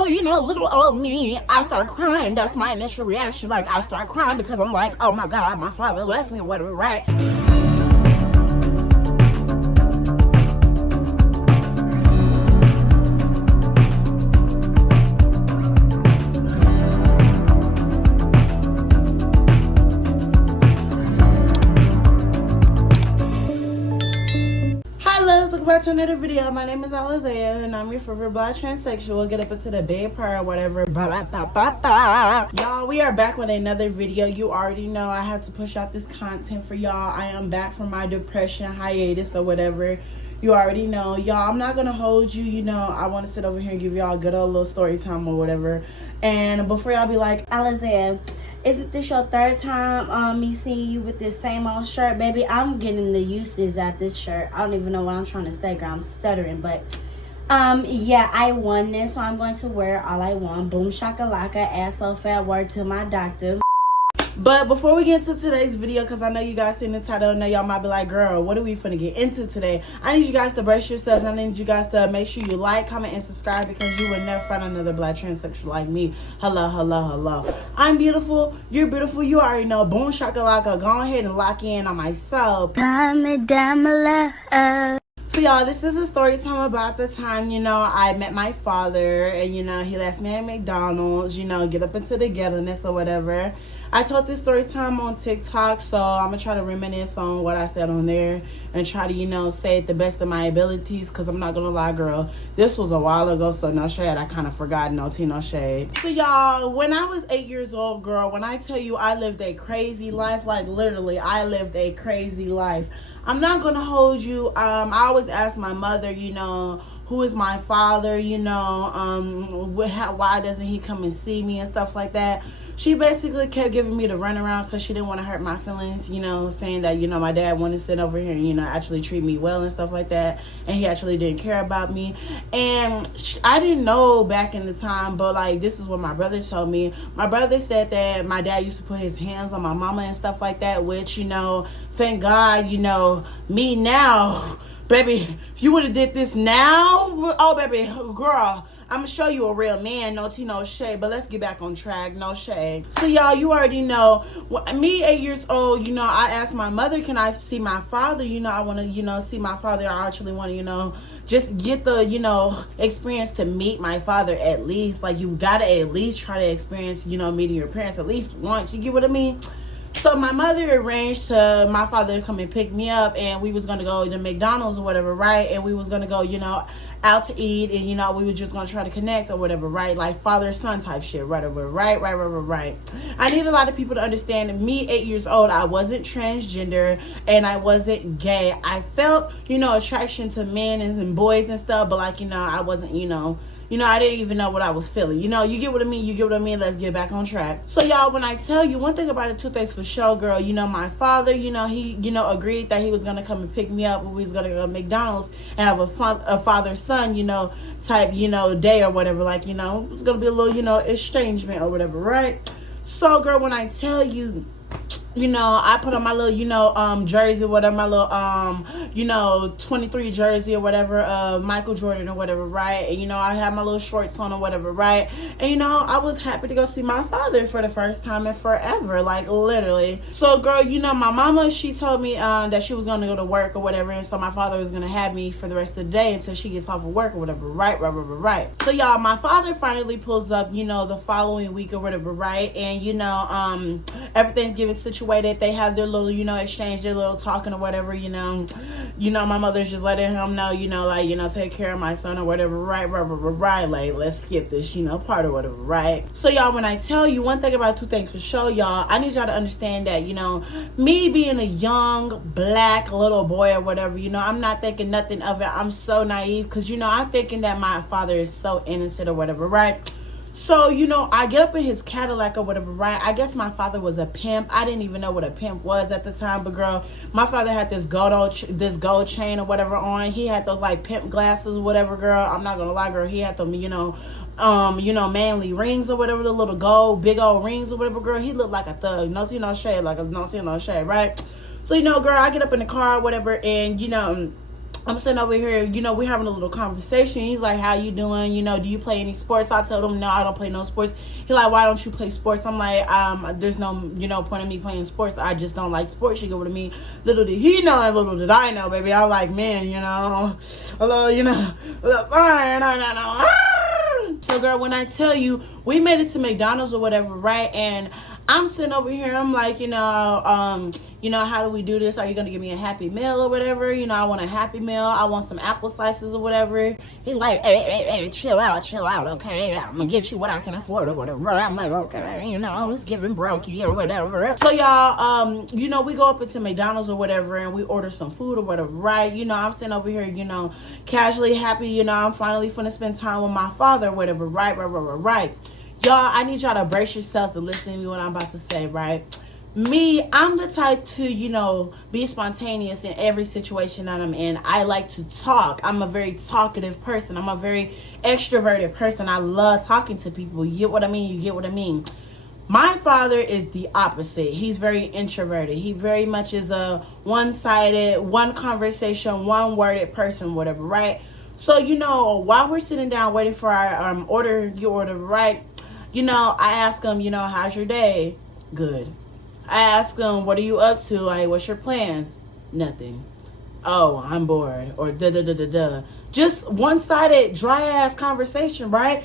So, you know, little old me, I start crying. That's my initial reaction. Like, I start crying because I'm like, oh my God, my father left me or whatever, right? Welcome back to another video. My name is Alizea and I'm your favorite black transsexual. Get up into the bed part or whatever. Y'all, we are back with another video. You already know I have to push out this content for y'all. I am back from my depression hiatus or whatever. You already know. Y'all, I'm not gonna hold you. You know, I want to sit over here and give y'all a good old little story time or whatever. And before y'all be like, Alizea, isn't this your third time me seeing you with this same old shirt? Baby, I'm getting the uses at this shirt. I don't even know what I'm trying to say, girl. I'm stuttering. But, yeah, I won this, so I'm going to wear all I want. Boom shakalaka, ass so fat, word to my doctor. But before we get into today's video, because I know you guys seen the title, and y'all might be like, girl, what are we finna get into today? I need you guys to brace yourselves. I need you guys to make sure you like, comment, and subscribe, because you will never find another black transsexual like me. Hello, hello, hello. I'm beautiful. You're beautiful. You already know. Boom shakalaka. Go ahead and lock in on myself. Comment down below. So y'all, this is a story time about the time, you know, I met my father and, you know, he left me at McDonald's, you know, get up into the ghetto-ness or whatever. I told this story time on TikTok, so I'm going to try to reminisce on what I said on there and try to, you know, say it the best of my abilities, because I'm not going to lie, girl. This was a while ago, so no shade. I kind of forgot. No tea, no shade. So y'all, when I was 8 years old, girl, when I tell you I lived a crazy life, like literally, I lived a crazy life. I'm not going to hold you. I always ask my mother, you know, who is my father, you know, why doesn't he come and see me and stuff like that. She basically kept giving me the runaround because she didn't want to hurt my feelings, you know, saying that, you know, my dad wanted to sit over here and, you know, actually treat me well and stuff like that. And he actually didn't care about me. And I didn't know back in the time, but, like, this is what my brother told me. My brother said that my dad used to put his hands on my mama and stuff like that, which, you know, thank God, you know, me now, baby, if you would have did this now, oh, baby, girl, I'm going to show you a real man. No tea, no shade. But let's get back on track. No shade. So, y'all, you already know. Me, 8 years old, you know, I asked my mother, can I see my father? You know, I want to, you know, see my father. I actually want to, you know, just get the, you know, experience to meet my father at least. Like, you got to at least try to experience, you know, meeting your parents at least once. You get what I mean? So my mother arranged my father to come and pick me up, and we was going to go to McDonald's or whatever, right? And we was going to go, you know, out to eat, and, you know, we were just going to try to connect or whatever, right? Like father-son type shit, right? I need a lot of people to understand that me, 8 years old, I wasn't transgender, and I wasn't gay. I felt, you know, attraction to men and boys and stuff, but, like, you know, I wasn't, you know, I didn't even know what I was feeling. You know, you get what I mean? You get what I mean? Let's get back on track. So, y'all, when I tell you, one thing about it, two things for sure, girl, you know, my father, you know, he, you know, agreed that he was going to come and pick me up when we was going to go to McDonald's and have a father-son, you know, type, you know, day or whatever. Like, you know, it was going to be a little, you know, estrangement or whatever, right? So, girl, when I tell you, you know, I put on my little, you know, jersey, whatever, my little, you know, 23 jersey or whatever, Michael Jordan or whatever, right? And, you know, I had my little shorts on or whatever, right? And, you know, I was happy to go see my father for the first time in forever, like, literally. So, girl, you know, my mama, she told me that she was going to go to work or whatever, and so my father was going to have me for the rest of the day until she gets off of work or whatever, right? So, y'all, my father finally pulls up, you know, the following week or whatever, right? And, you know, everything's given situated. They have their little, you know, exchange, their little talking or whatever, you know, my mother's just letting him know, you know, like, you know, take care of my son or whatever, right, like, let's skip this, you know, part or whatever, right? So, y'all, when I tell you one thing about two things for sure, y'all, I need y'all to understand that, you know, me being a young black little boy or whatever, you know, I'm not thinking nothing of it. I'm so naive because, you know, I'm thinking that my father is so innocent or whatever, right? So, you know, I get up in his Cadillac or whatever, right? I guess my father was a pimp. I didn't even know what a pimp was at the time, but girl, my father had this gold chain or whatever on. He had those like pimp glasses or whatever, girl. I'm not gonna lie, girl. He had them, you know, manly rings or whatever, the little gold, big old rings or whatever, girl. He looked like a thug. No tea, no shade, right? So, you know, girl, I get up in the car or whatever, and, you know, I'm sitting over here, you know, we're having a little conversation. He's like, how you doing? You know, do you play any sports? I told him, no, I don't play no sports. He's like, why don't you play sports? I'm like, there's no, you know, point in me playing sports. I just don't like sports. You get what I mean? Little did he know and little did I know, baby. I was like, man, you know, a little, you know, so girl, when I tell you, we made it to McDonald's or whatever, right? And I'm sitting over here, I'm like, you know, how do we do this? Are you gonna give me a Happy Meal or whatever? You know, I want a Happy Meal. I want some apple slices or whatever. He's like, hey, chill out, okay? I'm gonna get you what I can afford or whatever. I'm like, okay, you know, I was giving brokey or whatever. So y'all, you know, we go up into McDonald's or whatever and we order some food or whatever, right? You know, I'm sitting over here, you know, casually happy, you know, I'm finally finna spend time with my father or whatever, right? Y'all, I need y'all to brace yourself to listen to me what I'm about to say, right? Me, I'm the type to, you know, be spontaneous in every situation that I'm in. I like to talk. I'm a very talkative person. I'm a very extroverted person. I love talking to people. You get what I mean? You get what I mean? My father is the opposite. He's very introverted. He very much is a one-sided, one conversation, one-worded person, whatever, right? So, you know, while we're sitting down waiting for our order, right? You know, I ask him, you know, how's your day? Good. I ask him, what are you up to? Like, what's your plans? Nothing. Oh, I'm bored. Or da-da-da-da-da. Just one-sided, dry-ass conversation, right?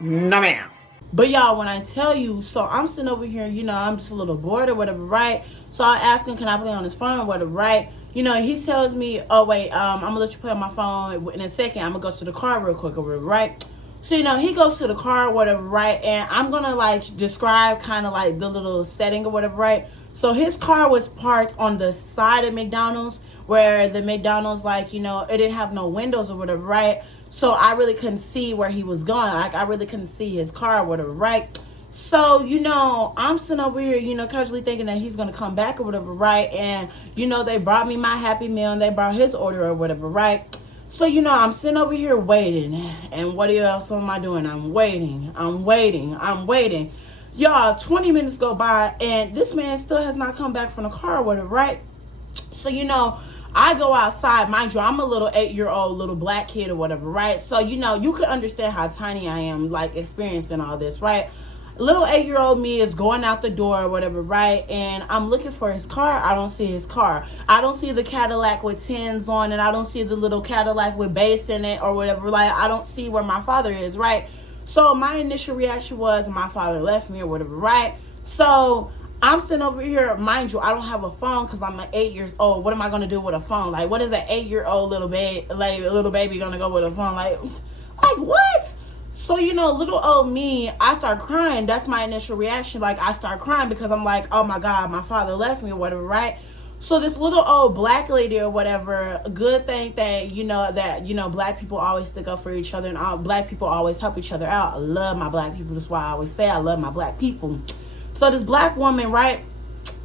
No, ma'am. But y'all, when I tell you, so I'm sitting over here, you know, I'm just a little bored or whatever, right? So I ask him, can I play on his phone or whatever, right? You know, he tells me, oh, wait, I'm going to let you play on my phone in a second. I'm going to go to the car real quick or whatever, right? So, you know, he goes to the car or whatever, right? And I'm going to, like, describe kind of, like, the little setting or whatever, right? So his car was parked on the side of McDonald's where the McDonald's, like, you know, it didn't have no windows or whatever, right? So I really couldn't see where he was going. Like, I really couldn't see his car or whatever, right? So, you know, I'm sitting over here, you know, casually thinking that he's going to come back or whatever, right? And, you know, they brought me my Happy Meal and they brought his order or whatever, right? So, you know, I'm sitting over here waiting. And what else am I doing? I'm waiting. Y'all, 20 minutes go by and this man still has not come back from the car or whatever, right? So, you know, I go outside. Mind you, I'm a little 8-year-old little black kid or whatever, right? So, you know, you could understand how tiny I am, like, experiencing all this, right? Little 8-year-old me is going out the door or whatever, right? And I'm looking for his car. I don't see his car. I don't see the Cadillac with tins on it. I don't see the little Cadillac with bass in it or whatever. Like, I don't see where my father is, right? So my initial reaction was my father left me or whatever, right? So I'm sitting over here. Mind you, I don't have a phone because I'm 8 years old. What am I going to do with a phone? Like, what is an 8-year-old little baby going to go with a phone? Like what? So, you know, little old me, I start crying. That's my initial reaction. Like, I start crying because I'm like, oh my God, my father left me or whatever, right? So this little old black lady or whatever, good thing that, you know, black people always stick up for each other and all black people always help each other out. I love my black people. That's why I always say I love my black people. So this black woman, right?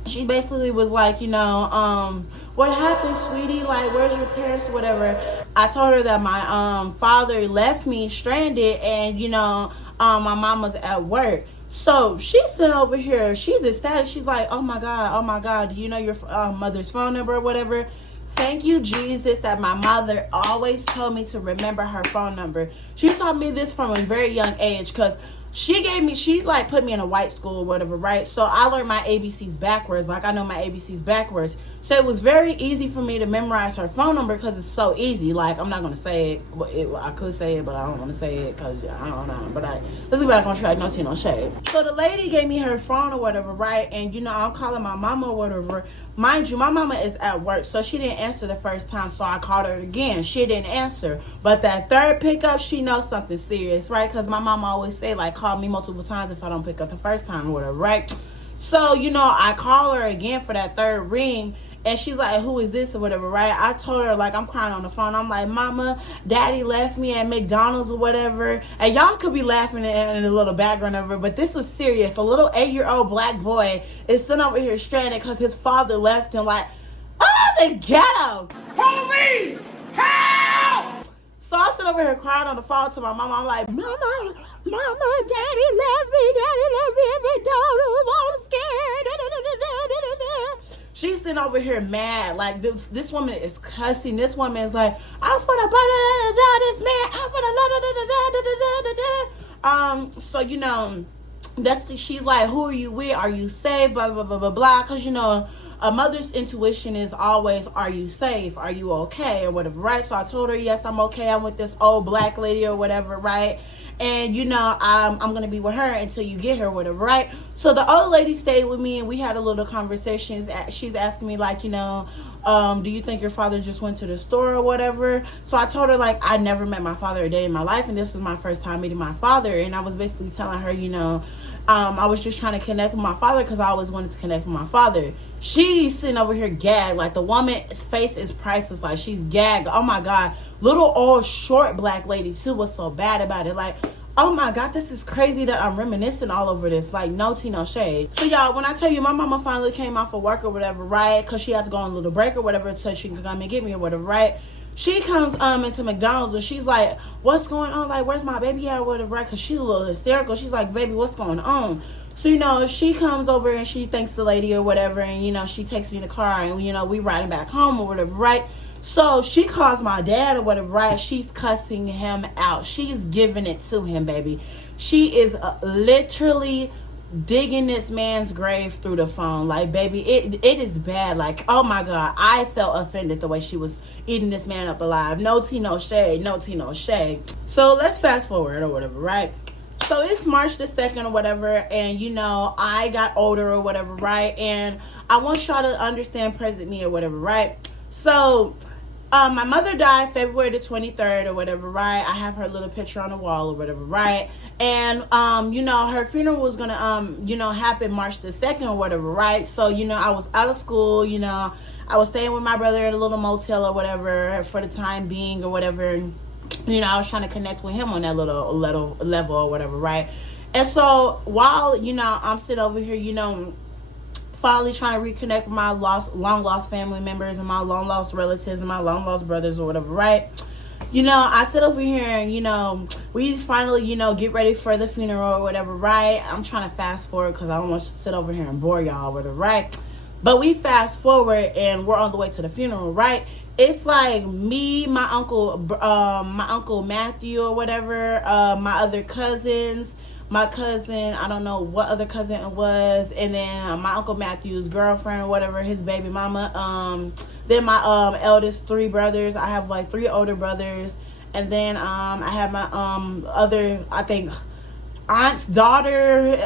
She basically was like, you know, what happened, sweetie? Like, where's your parents or whatever? I told her that my father left me stranded and, you know, my mom was at work. So she's sitting over here. She's ecstatic. She's like, oh my God, do you know your mother's phone number or whatever? Thank you, Jesus, that my mother always told me to remember her phone number. She taught me this from a very young age because she like put me in a white school or whatever, right? So I learned my ABCs backwards. Like, I know my ABCs backwards. So it was very easy for me to memorize her phone number because it's so easy. Like, I'm not going to say it. I could say it, but I don't want to say it because I don't know. But let's get back on track. No tea, no shade. So the lady gave me her phone or whatever, right? And, you know, I'm calling my mama or whatever. Mind you, my mama is at work, so she didn't answer the first time. So I called her again. She didn't answer. But that third pickup, she knows something serious, right? Because my mama always say, like, call me multiple times if I don't pick up the first time or whatever, right? So, you know, I call her again for that third ring. And she's like, who is this or whatever, right? I told her, like, I'm crying on the phone. I'm like, mama, daddy left me at McDonald's or whatever. And y'all could be laughing in the little background of it, but this was serious. A little 8-year-old black boy is sitting over here stranded because his father left him. Like, the ghetto. Police! Help! So I sit over here crying on the phone to my mama. I'm like, mama, daddy left me at McDonald's. I'm scared. She's sitting over here mad. Like, this woman is cussing. This woman is like, I'm finna blah, this man. I'm finna so, you know, she's like, who are you with? Are you safe? Blah, blah, blah, blah, blah. Because, you know, a mother's intuition is always, are you safe? Are you okay? Or whatever, right? So I told her, yes, I'm okay. I'm with this old black lady or whatever, right? And, you know, I'm going to be with her until you get her, whatever, right? So the old lady stayed with me, and we had a little conversation. She's asking me, like, you know, do you think your father just went to the store or whatever? So I told her, like, I never met my father a day in my life, and this was my first time meeting my father. And I was basically telling her, you know, I was just trying to connect with my father because I always wanted to connect with my father. She's sitting over here gagged. Like, the woman's face is priceless. Like, she's gagged. Oh, my God. Little old short black lady, too, was so bad about it. Like, oh, my God, this is crazy that I'm reminiscing all over this. Like, no tea, no shade. So, y'all, when I tell you my mama finally came off of work or whatever, right, because she had to go on a little break or whatever so she can come and get me or whatever, right? She comes into McDonald's and she's like, what's going on? Like, where's my baby at or whatever, right? Because she's a little hysterical. She's like, baby, what's going on? So, you know, she comes over and she thanks the lady or whatever. And, you know, she takes me in the car and, you know, we riding back home or whatever, right? So she calls my dad or whatever, right? She's cussing him out. She's giving it to him, baby. She is literally digging this man's grave through the phone. Like, baby, it is bad. Like, oh my God, I felt offended the way she was eating this man up alive. No tea, no shade. No tea, no shade. So let's fast forward or whatever, right? So it's March the 2nd or whatever, and, you know, I got older or whatever, right? And I want y'all to understand present me or whatever, right? So my mother died February the 23rd or whatever, right? I have her little picture on the wall or whatever, right? And, you know, her funeral was going to, you know, happen March the 2nd or whatever, right? So, you know, I was out of school, you know, I was staying with my brother at a little motel or whatever for the time being or whatever. And, you know, I was trying to connect with him on that little level or whatever, right? And so while, you know, I'm sitting over here, you know, finally trying to reconnect with my long lost family members and my long lost relatives and my long lost brothers or whatever, right? You know, I sit over here and, you know, we finally, you know, get ready for the funeral or whatever, right? I'm trying to fast forward because I don't want to sit over here and bore y'all or whatever, right? But we fast forward and we're on the way to the funeral, right? It's like me, my uncle Matthew or whatever, my other cousins, my cousin, I don't know what other cousin it was, and then my Uncle Matthew's girlfriend or whatever, his baby mama, then my eldest 3 brothers. I have like 3 older brothers, and then I have my other, I think, aunt's daughter,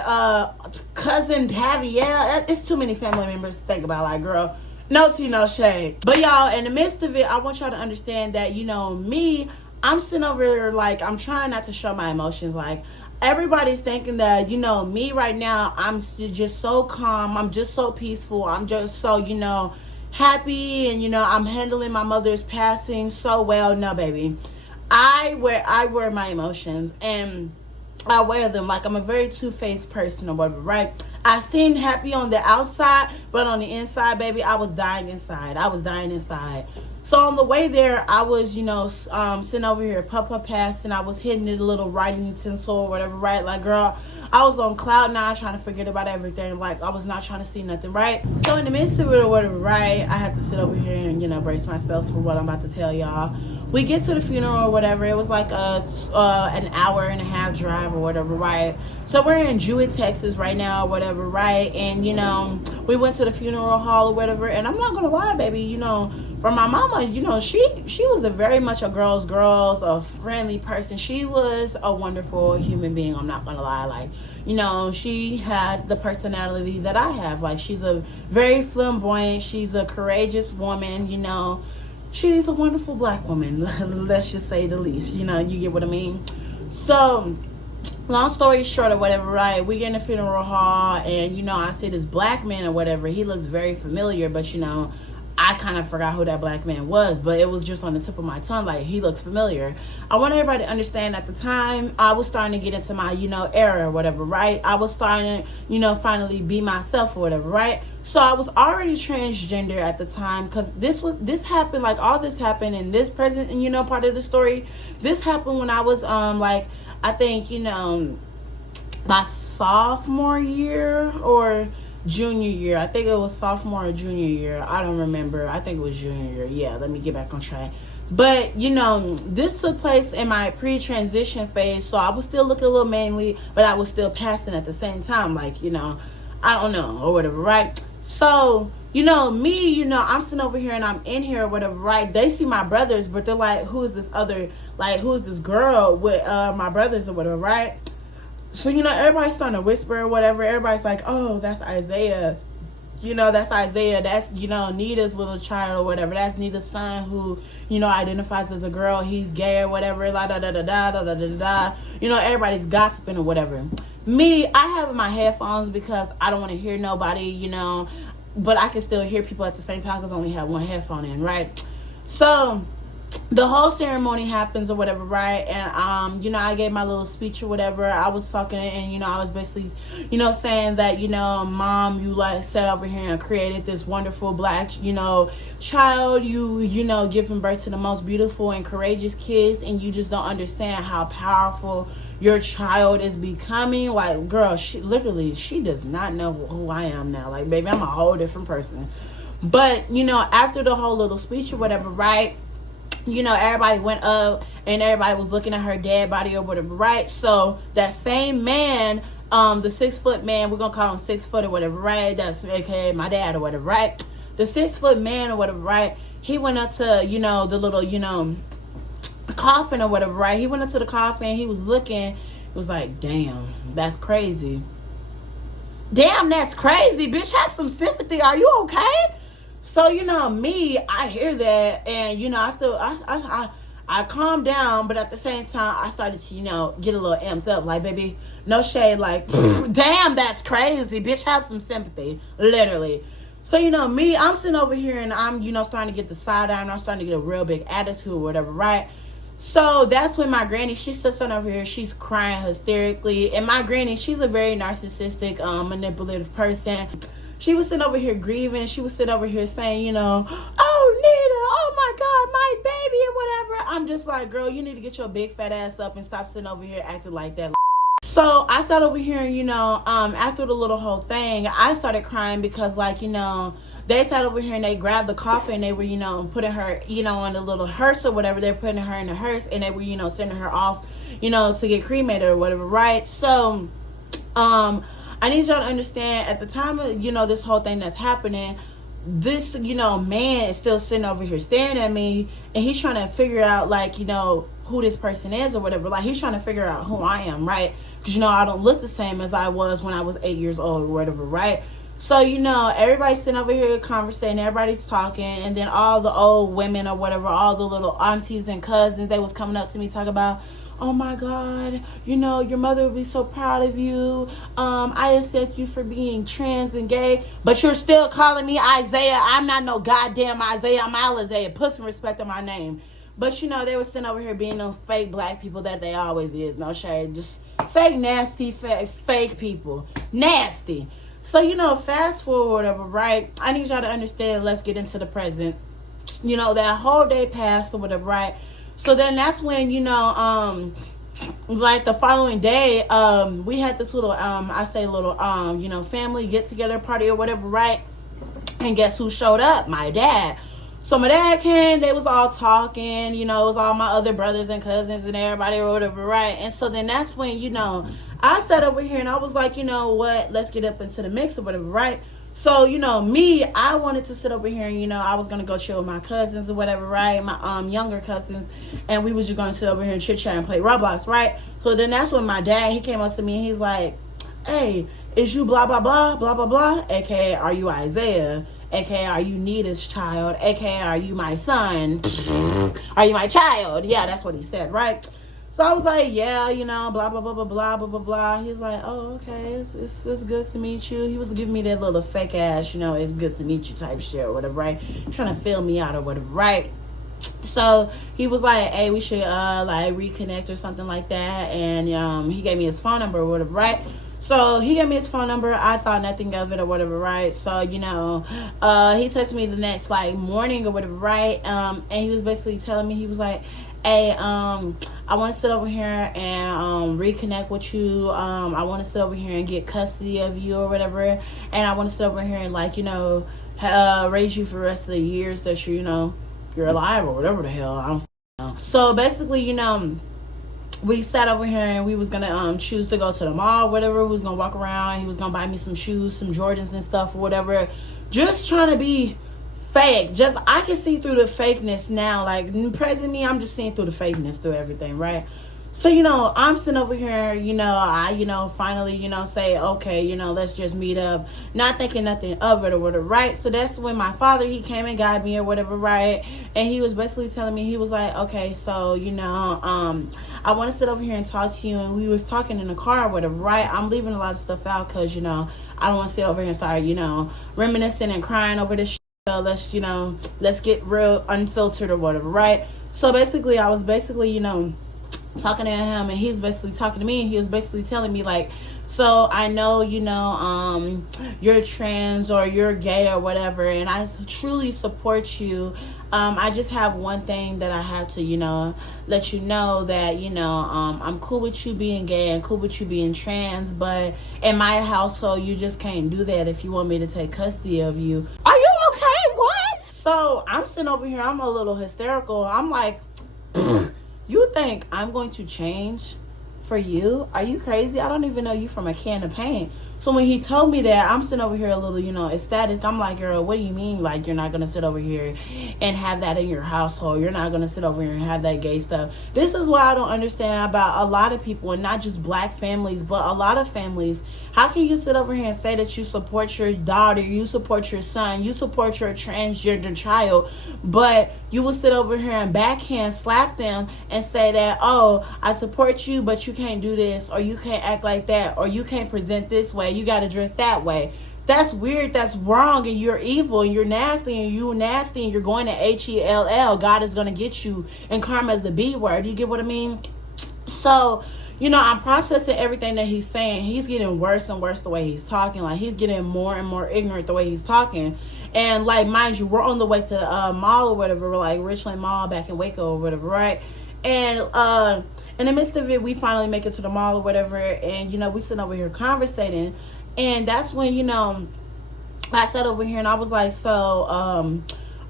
cousin Javier. It's too many family members to think about. Like, girl, no tea, no shade. But y'all, in the midst of it, I want y'all to understand that, you know, me, I'm sitting over here, like, I'm trying not to show my emotions. Like, everybody's thinking that, you know, me right now, I'm just so calm. I'm just so peaceful. I'm just so, you know, happy. And, you know, I'm handling my mother's passing so well. No, baby. I wear my emotions. And I wear them. Like, I'm a very two-faced person or whatever, right? I seemed happy on the outside, but on the inside, baby, I was dying inside. I was dying inside. So on the way there, I was, you know, sitting over here, passing. I was hitting it a little writing utensil or whatever, right? Like, girl, I was on cloud 9 trying to forget about everything. Like, I was not trying to see nothing, right? So in the midst of it or whatever, right, I had to sit over here and, you know, brace myself for what I'm about to tell y'all. We get to the funeral or whatever. It was like an hour and a half drive or whatever, right? So we're in Jewett, Texas right now or whatever, right? And, you know, we went to the funeral hall or whatever. And I'm not going to lie, baby, you know, for my mama, you know, she was a very much a girl's, a friendly person. She was a wonderful human being. I'm not going to lie. Like, you know, she had the personality that I have. Like, she's a very flamboyant. She's a courageous woman, you know. She's a wonderful black woman, let's just say the least. You know, you get what I mean? So, long story short or whatever, right, we get in the funeral hall and, you know, I see this black man or whatever. He looks very familiar, but, you know, I kind of forgot who that black man was, but it was just on the tip of my tongue. Like, he looks familiar. I want everybody to understand at the time, I was starting to get into my, you know, era or whatever, right? I was starting to, you know, finally be myself or whatever, right? So I was already transgender at the time because this happened, like, all this happened in this present, you know, part of the story. This happened when I was, like, I think, you know, my sophomore year or junior year. I think it was sophomore or junior year. I don't remember. I think it was junior year. Yeah, let me get back on track. But, you know, this took place in my pre-transition phase, so I was still looking a little manly, but I was still passing at the same time, like, you know, I don't know, or whatever, right? So, you know, me, you know, I'm sitting over here and I'm in here or whatever, right? They see my brothers, but they're like, who is this girl with my brothers or whatever, right? So, you know, everybody's starting to whisper or whatever. Everybody's like, oh, that's Isaiah. You know, that's Isaiah. That's, you know, Nita's little child or whatever. That's Nita's son who, you know, identifies as a girl. He's gay or whatever. La da da da da da da da da. You know, everybody's gossiping or whatever. Me, I have my headphones because I don't want to hear nobody, you know. But I can still hear people at the same time because I only have one headphone in, right? So the whole ceremony happens or whatever, right? And you know, I gave my little speech or whatever. I was talking and, you know, I was basically, you know, saying that, you know, Mom, you like sat over here and created this wonderful black, you know, child. You know, giving birth to the most beautiful and courageous kids, and you just don't understand how powerful your child is becoming. Like, girl, she does not know who I am now. Like, baby, I'm a whole different person. But, you know, after the whole little speech or whatever, right? You know, everybody went up and everybody was looking at her dead body or whatever, right? So that same man, the 6 foot man, we're gonna call him 6 foot or whatever, right? That's aka my dad or whatever, right? The 6 foot man or whatever, right? He went up to, you know, the little, you know, coffin or whatever, right? He went up to the coffin, he was looking, it was like, damn, that's crazy. Damn, that's crazy, bitch. Have some sympathy. Are you okay? So, you know, me, I hear that, and, you know, I calmed down, but at the same time, I started to, you know, get a little amped up. Like, baby, no shade, like, damn, that's crazy. Bitch, have some sympathy, literally. So, you know, me, I'm sitting over here, and I'm, you know, starting to get the side eye, and I'm starting to get a real big attitude or whatever, right? So, that's when my granny, she sits on over here, she's crying hysterically, and my granny, she's a very narcissistic, manipulative person. She was sitting over here grieving. She was sitting over here saying, you know, oh, Nita, oh, my God, my baby or whatever. I'm just like, girl, you need to get your big fat ass up and stop sitting over here acting like that. So I sat over here and, you know, after the little whole thing, I started crying because, like, you know, they sat over here and they grabbed the coffin and they were, you know, putting her, you know, in the little hearse or whatever. They're putting her in the hearse and they were, you know, sending her off, you know, to get cremated or whatever, right? So, I need y'all to understand, at the time of, you know, this whole thing that's happening, this, you know, man is still sitting over here staring at me, and he's trying to figure out, like, you know, who this person is or whatever. Like, he's trying to figure out who I am, right? Because, you know, I don't look the same as I was when I was 8 years old or whatever, right? So, you know, everybody's sitting over here conversing, everybody's talking, and then all the old women or whatever, all the little aunties and cousins, they was coming up to me talking about, oh my God, you know, your mother would be so proud of you. I accept you for being trans and gay, but you're still calling me Isaiah. I'm not no goddamn Isaiah. I'm Alizaiah. Put some respect on my name. But, you know, they were sitting over here being those fake black people that they always is. No shade. Just fake, nasty, fake people. Nasty. So, you know, fast forward, whatever, right? I need y'all to understand. Let's get into the present. You know, that whole day passed or whatever, right? So then that's when, you know, like the following day, we had this little, you know, family get together party or whatever, right? And guess who showed up? My dad. So my dad came, they was all talking, you know, it was all my other brothers and cousins and everybody or whatever, right? And so then that's when, you know, I sat over here and I was like, you know what, let's get up into the mix or whatever, right? So, you know, me, I wanted to sit over here and, you know, I was going to go chill with my cousins or whatever, right? My younger cousins. And we was just going to sit over here and chit-chat and play Roblox, right? So then that's when my dad, he came up to me and he's like, hey, is you blah, blah, blah, blah, blah, blah? AKA, are you Isaiah? AKA, are you Nita's child? AKA, are you my son? Are you my child? Yeah, that's what he said, right? So I was like, yeah, you know, blah, blah, blah, blah, blah, blah, blah, blah. He's like, oh, okay, it's good to meet you. He was giving me that little fake ass, you know, it's good to meet you type shit or whatever, right? Trying to fill me out or whatever, right? So he was like, hey, we should, like, reconnect or something like that. And he gave me his phone number or whatever, right? So he gave me his phone number. I thought nothing of it or whatever, right? So, you know, he texted me the next, like, morning or whatever, right? And he was basically telling me, he was like, hey, I want to sit over here and reconnect with you. I want to sit over here and get custody of you or whatever, and I want to sit over here and, like, raise you for the rest of the years that you're alive or whatever the hell. I don't know. So basically, we sat over here and we was gonna choose to go to the mall, whatever. We was gonna walk around. He was gonna buy me some shoes, some Jordans and stuff or whatever. Just trying to be fake. Just, I can see through the fakeness now. Like, present me, I'm just seeing through the fakeness through everything, right? So, I'm sitting over here, I, finally, say, okay, let's just meet up. Not thinking nothing of it or whatever, right? So that's when my father, he came and got me or whatever, right? And he was basically telling me, he was like, okay, so, I want to sit over here and talk to you. And we was talking in the car or whatever, right? I'm leaving a lot of stuff out because, I don't want to sit over here and start, reminiscing and crying over this shit. So let's get real unfiltered or whatever, right? So basically, I was talking to him, and he's basically talking to me, and he was basically telling me, like, so I know, you're trans or you're gay or whatever, and I truly support you. I just have one thing that I have to, let you know that, I'm cool with you being gay and cool with you being trans, but in my household, you just can't do that if you want me to take custody of you. Are you okay? What? So I'm sitting over here, I'm a little hysterical. I'm like, you think I'm going to change for you? Are you crazy? I don't even know you from a can of paint. So when he told me that, I'm sitting over here a little, ecstatic. I'm like, girl, what do you mean? Like, you're not going to sit over here and have that in your household? You're not going to sit over here and have that gay stuff? This is what I don't understand about a lot of people, and not just black families, but a lot of families. How can you sit over here and say that you support your daughter, you support your son, you support your transgender child, but you will sit over here and backhand slap them and say that, oh, I support you, but you can't do this, or you can't act like that, or you can't present this way, you got to dress that way? That's weird, that's wrong, and you're evil, and you're nasty, and you're going to Hell. God is going to get you, and karma is the B word. You get what I mean? So, I'm processing everything that he's saying. He's getting worse and worse the way he's talking. Like, he's getting more and more ignorant the way he's talking. And, like, mind you, we're on the way to the mall or whatever. We're like Richland Mall back in Waco or whatever, right? And in the midst of it, we finally make it to the mall or whatever. And, we sitting over here conversating. And that's when, I sat over here and I was like, so,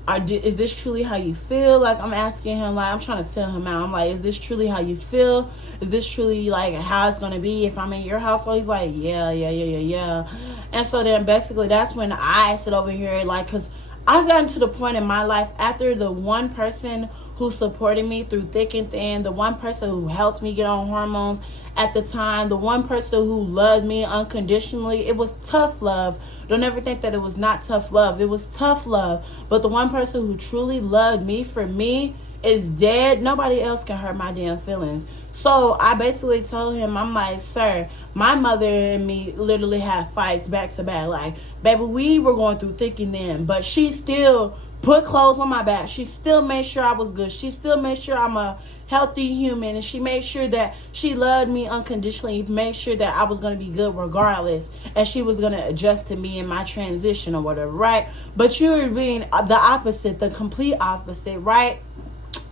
is this truly how you feel? Like, I'm asking him, like, I'm trying to feel him out. I'm like, is this truly how you feel? Is this truly, like, how it's going to be if I'm in your household? He's like, yeah. And so then basically that's when I sit over here, like, because I've gotten to the point in my life after the one person who supported me through thick and thin, the one person who helped me get on hormones at the time, the one person who loved me unconditionally. It was tough love. Don't ever think that it was not tough love. It was tough love. But the one person who truly loved me for me is dead. Nobody else can hurt my damn feelings. So I basically told him, I'm like, sir, my mother and me literally had fights back to back. Like, baby, we were going through thick and thin, but she still put clothes on my back. She still made sure I was good. She still made sure I'm a healthy human, and she made sure that she loved me unconditionally, made sure that I was going to be good regardless, and she was going to adjust to me in my transition or whatever, right? But you're being the opposite, the complete opposite, right?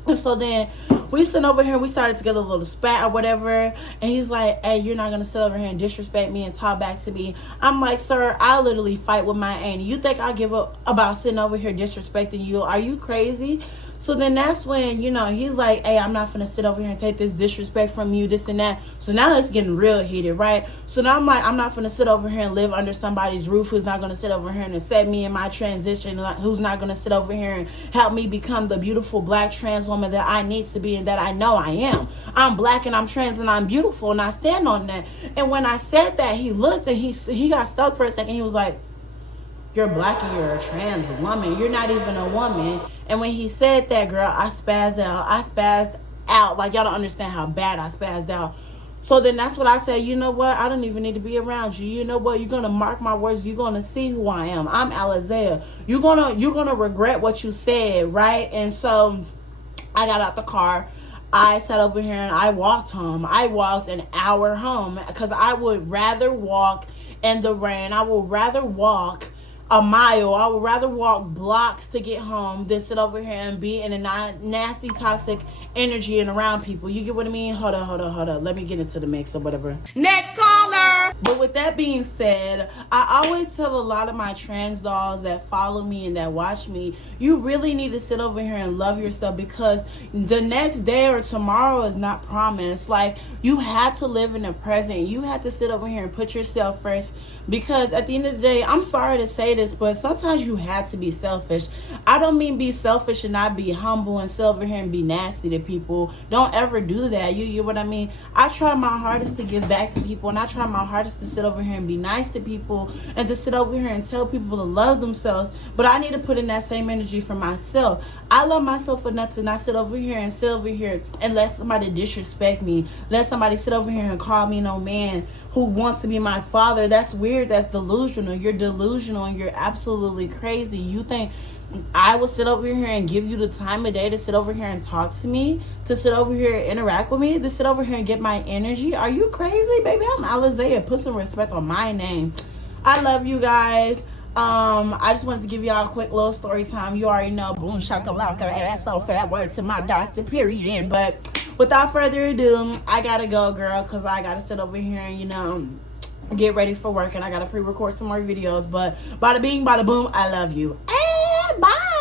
And so then we sit over here and we started to get a little spat or whatever. And he's like, hey, you're not going to sit over here and disrespect me and talk back to me. I'm like, sir, I literally fight with my auntie. You think I give up about sitting over here disrespecting you? Are you crazy? So then that's when, he's like, hey, I'm not going to sit over here and take this disrespect from you, this and that. So now it's getting real heated, right? So now I'm like, I'm not going to sit over here and live under somebody's roof who's not going to sit over here and accept me in my transition, who's not going to sit over here and help me become the beautiful black trans woman that I need to be and that I know I am. I'm black and I'm trans and I'm beautiful, and I stand on that. And when I said that, he looked and he got stuck for a second. He was like, you're black and you're a trans woman. You're not even a woman. And when he said that, girl, I spazzed out. I spazzed out. Like, y'all don't understand how bad I spazzed out. So then that's what I said. You know what? I don't even need to be around you. You know what? You're going to mark my words. You're going to see who I am. I'm Alizea. You're going to regret what you said, right? And so I got out the car. I sat over here and I walked home. I walked an hour home because I would rather walk in the rain. I would rather walk a mile. I would rather walk blocks to get home than sit over here and be in a nasty, toxic energy and around people. You get what I mean? Hold on. Let me get into the mix or whatever. Next caller. But with that being said, I always tell a lot of my trans dolls that follow me and that watch me, you really need to sit over here and love yourself, because the next day or tomorrow is not promised. Like, you have to live in the present. You have to sit over here and put yourself first, because at the end of the day, I'm sorry to say this, but sometimes you have to be selfish. I don't mean be selfish and not be humble and sit over here and be nasty to people. Don't ever do that. You get what I mean? I try my hardest to give back to people, and I try my hardest to sit over here and be nice to people, and to sit over here and tell people to love themselves. But I need to put in that same energy for myself. I love myself enough to not sit over here and let somebody disrespect me. Let somebody sit over here and call me no man who wants to be my father. That's weird. That's delusional. You're delusional and you're absolutely crazy. You think I will sit over here and give you the time of day to sit over here and talk to me, to sit over here and interact with me, to sit over here and get my energy? Are you crazy, baby? I'm Alizea. Put some respect on my name. I love you guys. I just wanted to give y'all a quick little story time. You already know, boom shakalaka, ass off that word to my doctor, period. But without further ado, I gotta go, girl, because I gotta sit over here and, get ready for work, and I gotta pre-record some more videos. But bada bing, bada boom, I love you. And bye.